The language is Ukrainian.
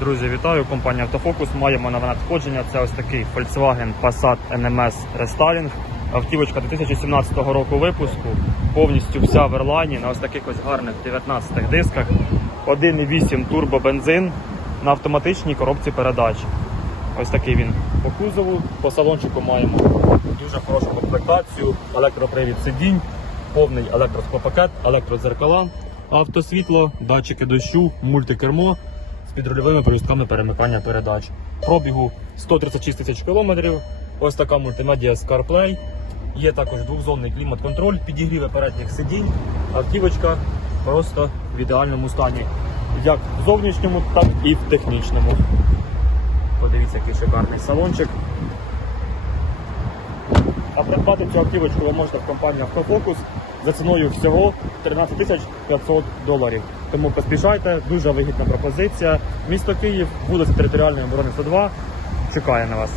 Друзі, вітаю! Компанія Автофокус. Маємо нове надходження. Це ось такий Volkswagen Passat NMS Restyling. Автівочка 2017 року випуску. Повністю вся в ерлайні на ось таких ось гарних 19 дисках. 1,8 турбобензин на автоматичній коробці передач. Ось такий він по кузову. По салончику маємо дуже хорошу комплектацію, електропривід сидінь, повний електросклопакет, електродзеркала, автосвітло, датчики дощу, мультикермо з підрульовими полюстками перемикання передач. Пробігу 136 тисяч кілометрів. Ось така мультимедіа з CarPlay. Є також двохзонний клімат-контроль, підігріви передніх сидінь. Автівочка просто в ідеальному стані. Як в зовнішньому, так і в технічному. Подивіться, який шикарний салончик. А придбати цю автівочку ви можете в компанії Автофокус за ціною всього 13 500 доларів. Тому поспішайте, дуже вигідна пропозиція. Місто Київ, вулиця Територіальної оборони 102. Чекає на вас.